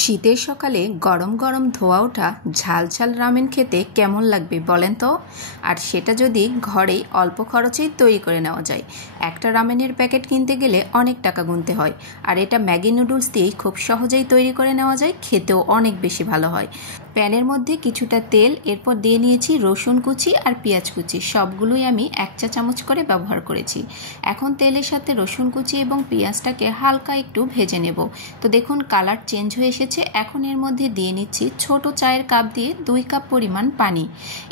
শীতের সকালে গরম গরম ধোয়া ওঠা ঝাল ঝাল রামেন খেতে কেমন লাগবে বলেন তো। আর সেটা যদি ঘরেই অল্প খরচেই তৈরি করে নেওয়া যায়। একটা রামেনের প্যাকেট কিনতে গেলে অনেক টাকা গুনতে হয়, আর এটা ম্যাগি নুডলস দিয়েই খুব সহজেই তৈরি করে নেওয়া যায়, খেতেও অনেক বেশি ভালো হয়। প্যানের মধ্যে কিছুটা তেল, এরপর দিয়ে নিয়েছি রসুন কুচি আর পেঁয়াজ কুচি, সবগুলোই আমি 1 চা চামচ করে ব্যবহার করেছি। এখন তেলের সাথে রসুন কুচি এবং পেঁয়াজটাকে হালকা একটু ভেজে নেব। তো দেখুন কালার চেঞ্জ হয়ে এসেছে। এখন এর মধ্যে দিয়ে নিচ্ছি ছোট চায়ের কাপ দিয়ে 2 কাপ পরিমাণ পানি।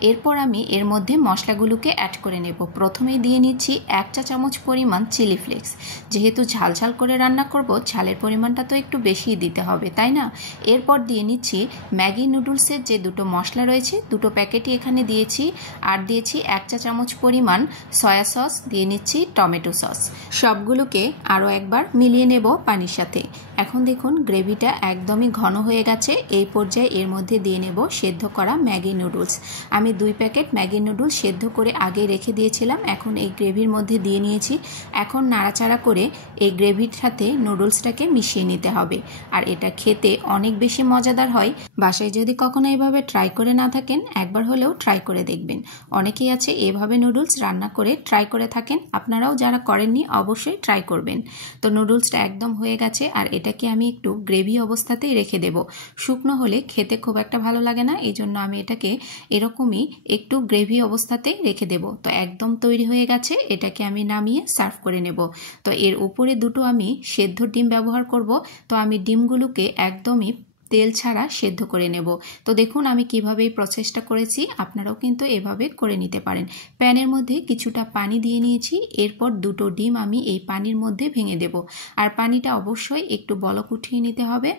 এরপর আমি এর মধ্যে মশলাগুলোকে অ্যাড করে নেব। প্রথমেই দিয়ে নিচ্ছি 1 চা চামচ পরিমাণ চিলি ফ্লেক্স। যেহেতু ঝাল ঝাল করে রান্না করব, ঝালের পরিমাণটা তো একটু বেশিই দিতে হবে, তাই না? এরপর দিয়ে নিচ্ছি ম্যাগি নুডলসের যে দুটো মশলা রয়েছে, দুটো প্যাকেটই এখানে দিয়েছি। আর দিয়েছি 1 চা চামচ পরিমাণ সয়া সস, দিয়ে নিচ্ছি টমেটো সস। সবগুলোকে আরও একবার মিলিয়ে নেব পানির সাথে। এখন দেখুন গ্রেভিটা একদমই ঘন হয়ে গেছে। এই পর্যায়ে এর মধ্যে দিয়ে নেব সেদ্ধ করা ম্যাগি নুডলস। আমি 2 প্যাকেট ম্যাগি নুডলস সেদ্ধ করে আগে রেখে দিয়েছিলাম, এখন এই গ্রেভির মধ্যে দিয়ে নিয়েছি। এখন নাড়াচাড়া করে এই গ্রেভির সাথে নুডলসটাকে মিশিয়ে নিতে হবে। আর এটা খেতে অনেক বেশি মজাদার হয়। বাসায় যদি কখনো এভাবে ট্রাই করে না থাকেন, একবার হলেও ট্রাই করে দেখবেন। অনেকেই আছে এভাবে নুডলস রান্না করে ট্রাই করে থাকেন, আপনারাও যারা করেননি অবশ্যই ট্রাই করবেন। তো নুডলসটা একদম হয়ে গেছে, আর এটাকে আমি একটু গ্রেভি অবস্থাতেই রেখে দেব। শুকনো হলে খেতে খুব একটা ভালো লাগে না, এই জন্য আমি এটাকে এরকমই একটু গ্রেভি অবস্থাতেই রেখে দেব। তো একদম তৈরি হয়ে গেছে, এটাকে আমি নামিয়ে সার্ভ করে নেব। তো এর উপরে দুটো আমি সেদ্ধ ডিম ব্যবহার করব। তো আমি ডিমগুলোকে একদমই তেল ছাড়া সেদ্ধ করে নেব। তো দেখুন আমি কিভাবে এই প্রসেসটা করেছি, আপনারাও কিন্তু এভাবে করে নিতে পারেন। প্যানের মধ্যে কিছুটা পানি দিয়ে নিয়েছি, এরপর দুটো ডিম আমি এই পানির মধ্যে ভেঙে দেব। আর পানিটা অবশ্যই একটু বলক উঠিয়ে নিতে হবে।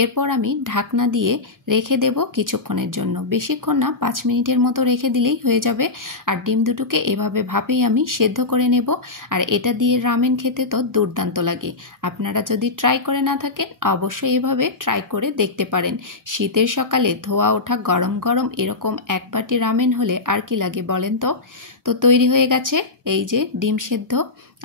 এরপর আমি ঢাকনা দিয়ে রেখে দেব কিছুক্ষণের জন্য, বেশিক্ষণ না, 5 মিনিটের মতো রেখে দিলেই হয়ে যাবে। আর ডিম দুটোকে এভাবে ভাবেই আমি সেদ্ধ করে নেব। আর এটা দিয়ে রামেন খেতে তো দুর্দান্ত লাগে। আপনারা যদি ট্রাই করে না থাকেন, অবশ্যই এভাবে ট্রাই করে দেখতে পারেন। শীতের সকালে ধোয়া ওঠা গরম গরম এরকম 1 বাটি রামেন হলে আর কি লাগে বলেন তো। তো তৈরি হয়ে গেছে এই যে ডিম সেদ্ধ,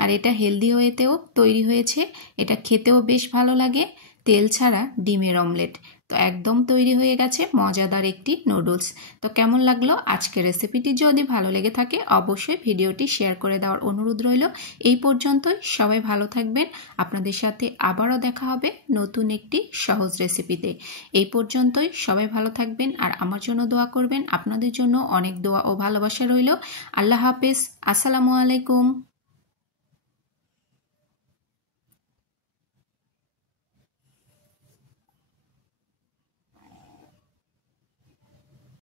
আর এটা হেলদি ওয়েতেও তৈরি হয়েছে। এটা খেতেও বেশ ভালো লাগে, তেল ছাড়া ডিমের অমলেট। তো একদম তৈরি হয়ে গেছে মজাদার একটি নুডলস। তো কেমন লাগলো আজকের রেসিপিটি? যদি ভালো লেগে থাকে অবশ্যই ভিডিওটি শেয়ার করে দেওয়ার অনুরোধ রইল। এই পর্যন্তই, সবাই ভালো থাকবেন। আপনাদের সাথে আবারও দেখা হবে নতুন একটি সহজ রেসিপিতে। এই পর্যন্তই, সবাই ভালো থাকবেন আর আমার জন্য দোয়া করবেন। আপনাদের জন্য অনেক দোয়া ও ভালোবাসা রইল। আল্লাহ হাফেজ, আসসালামু আলাইকুম।